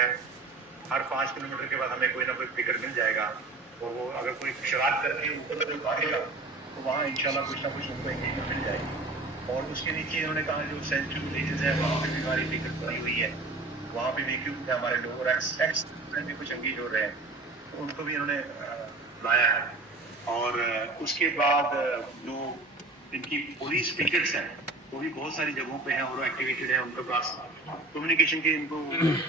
है, हर 5 किलोमीटर के बाद हमें कोई ना कोई फिगर मिल जाएगा, और वो अगर कोई शरारत करके ऊपर कोई भागेगा तो वहाँ इंशाल्लाह कुछ ना कुछ उनको एंगेजमेंट मिल जाएगी। और उसके नीचे इन्होंने कहा जो सेंसिटिव विलेजेस है वहाँ पे भी हमारी फिगर बनी हुई है, वहाँ पे वैक्यूम है हमारे लोग, और एक्स भी कुछ एंगेज हो रहे हैं, तो उनको भी इन्होंने लाया है। और उसके बाद जो इनकी पुलिस पिकेट्स हैं वो भी बहुत सारी जगहों पे हैं और एक्टिवेटेड है, उनके पास कम्युनिकेशन की इनको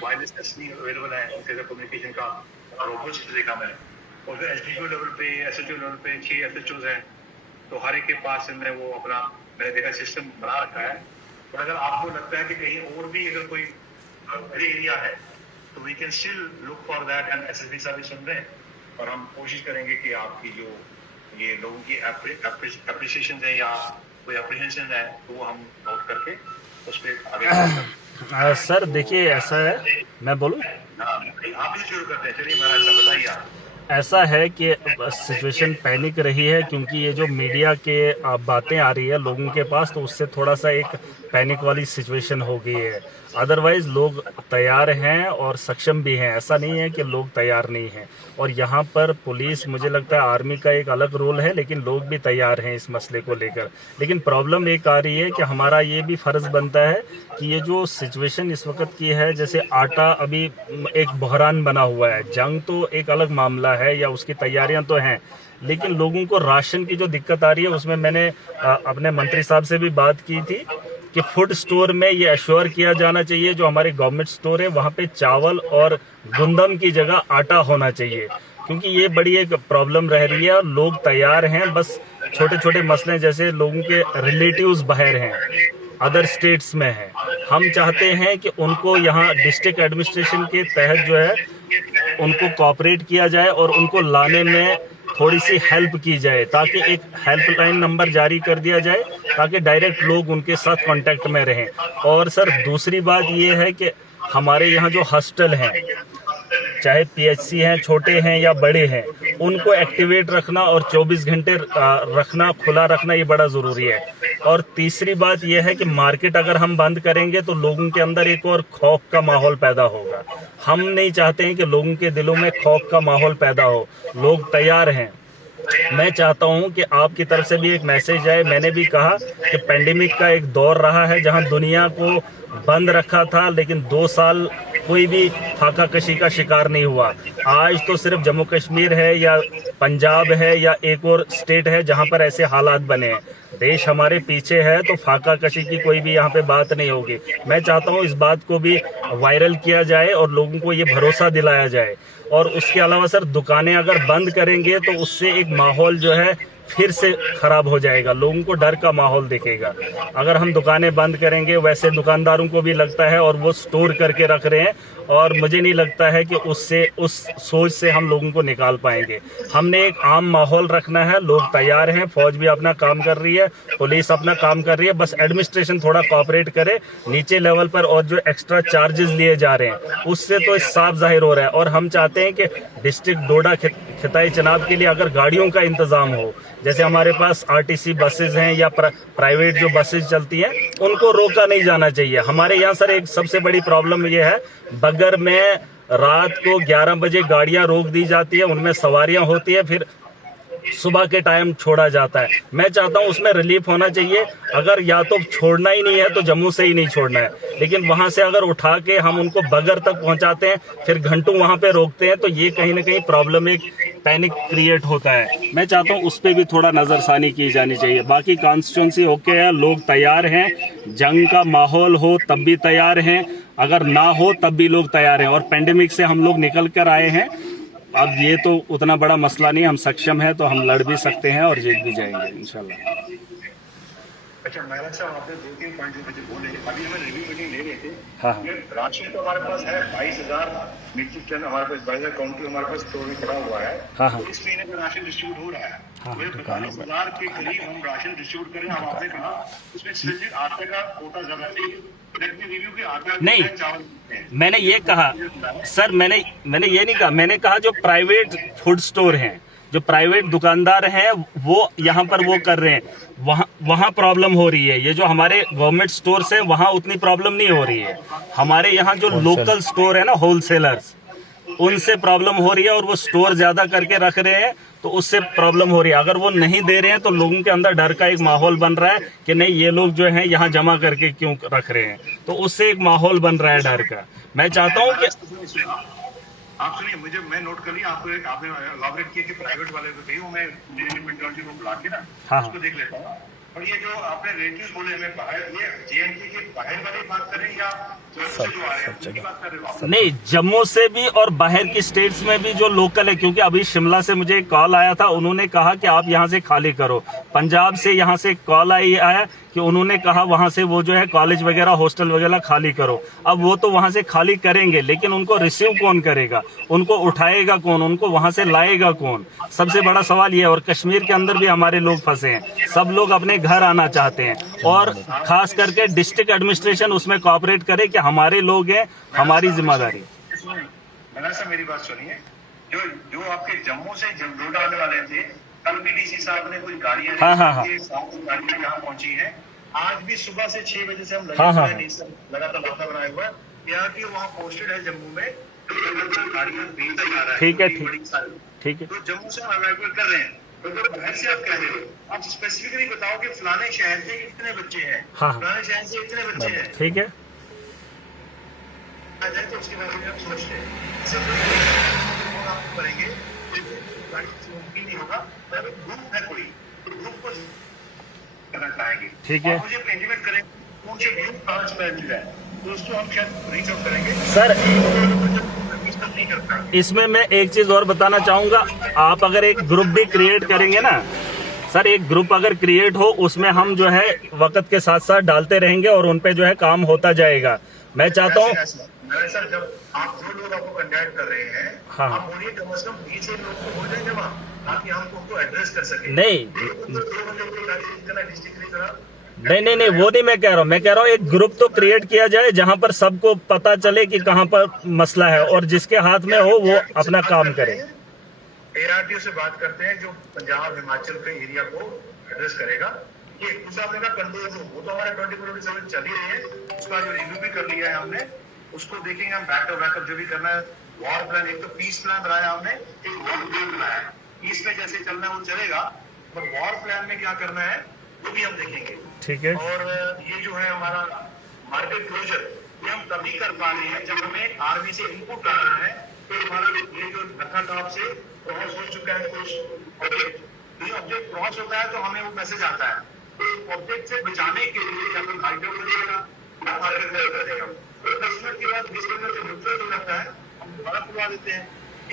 वायरलेस टेस्टिंग अवेलेबल है, उनके कम्युनिकेशन का रोबस्ट देखा मैंने। और फिर एसडीओ लेवल पे, एसएचओ लेवल पे 6 एसएचओज हैं, तो हर एक के पास इनने वो अपना मैंने देखा सिस्टम बना रखा है। और अगर आपको लगता है कि कहीं और भी अगर कोई ग्रे एरिया है तो we can still look for that, and SSP साहब भी सुन रहे हैं, और हम कोशिश करेंगे कि आपकी जो ये लोगों की एप्रिसिएशन है या कोई एप्रीहेंशन है तो वो हम नोट करके उस पर आगे सर देखिए ऐसा है, मैं बोलूं? आप ही शुरू करते हैं, चलिए महाराज साहब बताइए आप। ऐसा है कि सिचुएशन पैनिक रही है क्योंकि ये जो मीडिया के बातें आ रही है लोगों के पास, तो उससे थोड़ा सा एक पैनिक वाली सिचुएशन हो गई है। अदरवाइज़ लोग तैयार हैं और सक्षम भी हैं, ऐसा नहीं है कि लोग तैयार नहीं हैं। और यहाँ पर पुलिस, मुझे लगता है आर्मी का एक अलग रोल है, लेकिन लोग भी तैयार हैं इस मसले को लेकर। लेकिन प्रॉब्लम एक आ रही है कि हमारा ये भी फ़र्ज़ बनता है कि ये जो सिचुएशन इस वक्त की है, जैसे आटा अभी एक बहरान बना हुआ है, जंग तो एक अलग मामला है या उसकी तैयारियां तो हैं, लेकिन लोगों को राशन की जो दिक्कत आ रही है उसमें मैंने अपने मंत्री साहब से भी बात की थी कि फूड स्टोर में ये एश्योर किया जाना चाहिए, जो हमारे गवर्नमेंट स्टोर है वहाँ पे चावल और गुंदम की जगह आटा होना चाहिए, क्योंकि ये बड़ी एक प्रॉब्लम रह रही है। और लोग तैयार हैं, बस छोटे छोटे मसले जैसे लोगों के रिलेटिव्स बाहर हैं, अदर स्टेट्स में हैं, हम चाहते हैं कि उनको यहाँ डिस्ट्रिक्ट एडमिनिस्ट्रेशन के तहत जो है उनको कोऑपरेट किया जाए और उनको लाने में थोड़ी सी हेल्प की जाए, ताकि एक हेल्पलाइन नंबर जारी कर दिया जाए ताकि डायरेक्ट लोग उनके साथ कांटेक्ट में रहें। और सर दूसरी बात ये है कि हमारे यहाँ जो हॉस्टल हैं, चाहे पीएचसी हैं, छोटे हैं या बड़े हैं, उनको एक्टिवेट रखना और 24 घंटे रखना, खुला रखना, ये बड़ा ज़रूरी है। और तीसरी बात यह है कि मार्केट अगर हम बंद करेंगे तो लोगों के अंदर एक और खौफ का माहौल पैदा होगा। हम नहीं चाहते हैं कि लोगों के दिलों में खौफ का माहौल पैदा हो। लोग तैयार हैं। मैं चाहता हूं कि आपकी तरफ से भी एक मैसेज आए। मैंने भी कहा कि पेंडेमिक का एक दौर रहा है जहां दुनिया को बंद रखा था, लेकिन 2 साल कोई भी फाका कशी का शिकार नहीं हुआ। आज तो सिर्फ जम्मू कश्मीर है या पंजाब है या एक और स्टेट है जहां पर ऐसे हालात बने हैं। देश हमारे पीछे है, तो फाका कशी की कोई भी यहाँ पे बात नहीं होगी। मैं चाहता हूँ इस बात को भी वायरल किया जाए और लोगों को ये भरोसा दिलाया जाए। और उसके अलावा सर, दुकानें अगर बंद करेंगे तो उससे एक माहौल जो है फिर से खराब हो जाएगा, लोगों को डर का माहौल दिखेगा। अगर हम दुकानें बंद करेंगे, वैसे दुकानदारों को भी लगता है और वो स्टोर करके रख रहे हैं, और मुझे नहीं लगता है कि उससे, उस सोच से हम लोगों को निकाल पाएंगे। हमने एक आम माहौल रखना है, लोग तैयार हैं, फौज भी अपना काम कर रही है, पुलिस अपना काम कर रही है, बस एडमिनिस्ट्रेशन थोड़ा कोऑपरेट करे नीचे लेवल पर। और जो एक्स्ट्रा चार्जेस लिए जा रहे हैं उससे तो साफ जाहिर हो रहा है। और हम चाहते हैं कि डिस्ट्रिक्ट डोडा खिताई चनाब के लिए अगर गाड़ियों का इंतजाम हो, जैसे हमारे पास आरटीसी बसेज हैं या प्राइवेट जो बसेज चलती हैं, उनको रोका नहीं जाना चाहिए। हमारे यहाँ सर एक सबसे बड़ी प्रॉब्लम ये है, बगर में रात को 11 बजे गाड़ियां रोक दी जाती है, उनमें सवारियां होती है, फिर सुबह के टाइम छोड़ा जाता है। मैं चाहता हूं उसमें रिलीफ होना चाहिए। अगर या तो छोड़ना ही नहीं है तो जम्मू से ही नहीं छोड़ना है, लेकिन वहां से अगर उठा के हम उनको बगर तक पहुंचाते हैं, फिर घंटों वहां पे रोकते हैं, तो ये कहीं ना कहीं प्रॉब्लम, एक पैनिक क्रिएट होता है। मैं चाहता हूं उस पर भी थोड़ा नज़रसानी की जानी चाहिए। बाकी कॉन्स्टिट्यूंसी ओके है, लोग तैयार हैं, जंग का माहौल हो तब भी तैयार हैं, अगर ना हो तब भी लोग तैयार हैं। और पेंडेमिक से हम लोग निकल कर आए हैं, अब ये तो उतना बड़ा मसला नहीं, हम सक्षम हैं, तो हम लड़ भी सकते हैं और जीत भी जाएंगे इंशाल्लाह। अच्छा महाराज साहब, आपने 2-3 पॉइंट जो मुझे बोले, अभी हमें रिव्यू मीटिंग ले रहे थे। हाँ। राशन तो हमारे पास है 22,000 मीट्रिक टन, हमारे पास 22,000 काउंटर हमारे पास स्टोर में पड़ा हुआ है। हाँ। तो इस महीने में राशन डिस्ट्रीब्यूट हो रहा है। 45,000 के करीब हम राशन डिस्ट्रीब्यूट करें। हम आपने कहा उसमें स्पेसिफिक आटे का कोटा ज्यादा चाहिए, रिव्यू के आटा नहीं, चावल। मैंने ये कहा सर, मैंने ये नहीं कहा, मैंने कहा जो प्राइवेट फूड स्टोर हैं, जो प्राइवेट दुकानदार हैं वो यहाँ पर वो कर रहे हैं, वहाँ प्रॉब्लम हो रही है। ये जो हमारे गवर्नमेंट स्टोर्स हैं वहाँ उतनी प्रॉब्लम नहीं हो रही है। हमारे यहाँ जो लोकल स्टोर है ना, होलसेलर्स, उनसे प्रॉब्लम हो रही है और वो स्टोर ज्यादा करके रख रहे हैं तो उससे प्रॉब्लम हो रही है। अगर वो नहीं दे रहे हैं तो लोगों के अंदर डर का एक माहौल बन रहा है कि नहीं ये लोग जो हैं यहाँ जमा करके क्यों रख रहे हैं, तो उससे एक माहौल बन रहा है डर का। मैं चाहता हूँ कि आप सुनिए, मुझे मैं नोट कर लिया, आपने इलाबोरेट किया कि प्राइवेट वाले को चाहिए, मैं मेट्रोलॉजी को बुला के ना हाँ उसको देख लेता हूँ। और ये जो आपने रेटिंग बोले हमें बाहर, ये जेएनके के बाहर वाली बात कर रहे हैं या जम्मू से जो आ रहे हैं उनकी बात कर रहे हो आप? नहीं, जम्मू से भी और बाहर की स्टेट्स में भी जो लोकल है, क्योंकि अभी शिमला से मुझे एक कॉल आया था, उन्होंने कहा कि आप यहाँ से खाली करो। पंजाब से यहाँ से कॉल आया कि उन्होंने कहा वहाँ से वो जो है कॉलेज वगैरह हॉस्टल वगैरह खाली करो। अब वो तो वहाँ से खाली करेंगे, लेकिन उनको रिसीव कौन करेगा, उनको उठाएगा कौन, उनको वहाँ से लाएगा कौन, सबसे बड़ा सवाल ये है। और कश्मीर के अंदर भी हमारे लोग फंसे हैं, सब लोग अपने घर आना चाहते हैं और खास करके डिस्ट्रिक्ट एडमिनिस्ट्रेशन उसमें कोऑपरेट करे कि हमारे लोग हैं, हमारी जिम्मेदारी। मैंने सर मेरी बात सुनिए, जो आपके जम्मू से लोड आने वाले थे, कल भी डीसी साहब ने कुछ गाड़ियां गाड़ियां यहाँ पहुंची है। आज भी सुबह से 6 बजे से हम लगातार वार्ता बनाए हुआ है, यहाँ की वहाँ पोस्टेड है जम्मू में, गाड़ियां भेजा जा रहा है। ठीक है, ठीक है। तो जम्मू से हम अवेलेबल कर रहे हैं। तो बाहर से आप कह रहे हो, आप स्पेसिफिकली बताओ कि फलाने शहर से कितने बच्चे हैं, फलाने शहर से इतने बच्चे हैं, ठीक है। आ जाए तो उसके बारे में हम सोचते हैं, आपको करेंगे मुमकिन नहीं होगा। ग्रुप है कोई, तो ग्रुप को करना चाहेंगे, ठीक है, मुझे इंटीमेट करेंगे मुझे ग्रुप कहाँ से मिल जाए, तो उसको हम शायद रीच आउट करेंगे सर। नहीं करता। इसमें मैं एक चीज और बताना चाहूंगा, आप अगर एक ग्रुप भी क्रिएट करेंगे ना सर, एक ग्रुप अगर क्रिएट हो उसमें हम जो है वक्त के साथ साथ डालते रहेंगे और उन पे जो है काम होता जाएगा। मैं चाहता हूँ सर, जब आप जो लोग आपको कंटेक्ट कर रहे हैं, हाँ, आप बोलिए कम से कम 20 लोग को हो जाएंगे वहाँ, ताकि हम उनको एड्रेस कर सकें। नहीं, नहीं, वो नहीं मैं कह रहा हूँ। मैं कह रहा हूँ एक ग्रुप तो क्रिएट किया जाए जहाँ पर सबको पता चले कि कहाँ पर मसला है और जिसके हाथ में हो वो अपना काम करे। ARTO से बात करते हैं, जो पंजाब हिमाचल के एरिया को एड्रेस करेगा। ये दूसरा आपने कहा कंट्रोल रूम, वो तो हमारे 24/7 चल ही रही है, उसका जो रिव्यू भी कर लिया है हमने, उसको देखेंगे हम बैकअप जो भी करना है। वॉर प्लान, एक तो पीस प्लान बनाया हमने, एक वॉर प्लान बनाया है। पीस में जैसे चलना है वो चलेगा, पर वॉर प्लान में क्या करना है वो भी हम देखेंगे। ठीक है। और ये जो है हमारा मार्केट क्लोजर, ये हम तभी कर पा रहे हैं जब हमें आर्मी से इनपुट आ रहा है कि हमारा ये जो नखा टॉप से क्रॉस हो चुका है कुछ ऑब्जेक्ट, ये ऑब्जेक्ट क्रॉस होता है तो हमें वो मैसेज आता है, तो ऑब्जेक्ट से बचाने के लिए या तो हाइड आउट कर देगा या मार्केट क्लियर कर देगा। तो 10 मिनट के बाद 20 मिनट से न्यूट्रल हो जाता है, हम दोबारा खुलवा देते हैं।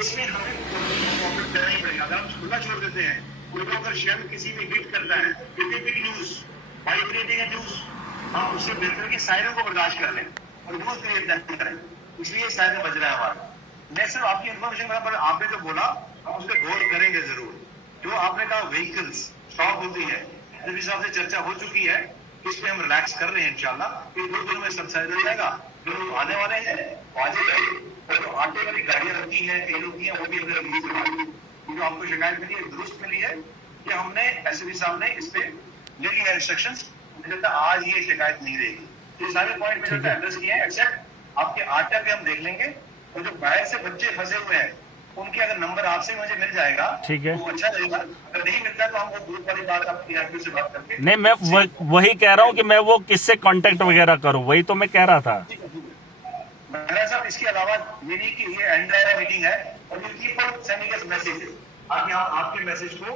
इसमें हमें प्रॉफिट देना ही पड़ेगा। अगर हम खुला छोड़ देते हैं, कोई अगर शेल किसी में हिट करता है, बिग न्यूज, वाइब्रेटिंग न्यूज, हम उससे बेहतर कि सायरन को बर्दाश्त कर लें और न्यूज क्रिएट नहीं करें। इसलिए सायरन बज रहा है हमारा। मैं सिर्फ आपकी इन्फॉर्मेशन पर आपने जो बोला हम उस पर गौर करेंगे जरूर। जो आपने कहा व्हीकल्स स्टॉप होती है, जिस हिसाब से चर्चा हो चुकी है, इस पे हम रिलैक्स कर रहे हैं इंशाल्लाह। 2 दिनों में सबसाइड हो जाएगा। जो लोग आने वाले हैं और आटे वाली गाड़ियां रखी हैं, कई लोग हैं, वो भी अंदर रिलीज करवा दी। जो आपको शिकायत मिली है दुरुस्त मिली है कि हमने एसपी साहब ने इस पे ले लिया इंस्ट्रक्शंस, आज ये शिकायत नहीं रहेगी। ये सारे पॉइंट मैंने एड्रेस किए हैं, एक्सेप्ट आपके आटा पे हम देख लेंगे। और जो बाहर से बच्चे फंसे हुए हैं उनके अगर नंबर आपसे मुझे मिल जाएगा, ठीक है, तो अच्छा रहेगा। अगर नहीं मिलता तो हम वो ग्रुप वाली बात आपकी आरपी से बात करके नहीं, मैं वही कह रहा हूँ कि मैं वो किससे कांटेक्ट वगैरह करूँ, वही तो मैं कह रहा था। मेरा साहब इसके अलावा ये नहीं कि ये एंड मीटिंग है और ये keep on sending us messages, ताकि हम आपके मैसेज को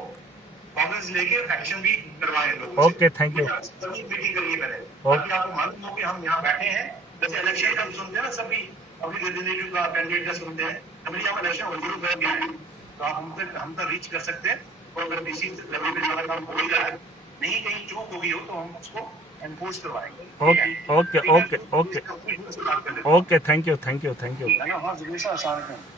कॉमेंट्स लेके एक्शन भी करवाएं लोगों से। Okay, thank you. सभी मीटिंग करिए पहले, ताकि आपको मालूम हो कि हम यहाँ बैठे हैं। जैसे इलेक्शन का सुनते हैं ना, सभी अभी रिप्रेजेंटेटिव का कैंडिडेट का सुनते हैं, अभी हम इलेक्शन हो गया है, तो आप हम तक रीच कर सकते हैं। और अगर किसी लेवल पे सारा काम हो ही रहा है, नहीं कहीं चूक हो गई हो, तो हम उसको एनफोर्स करवाएंगे। Okay, thank you.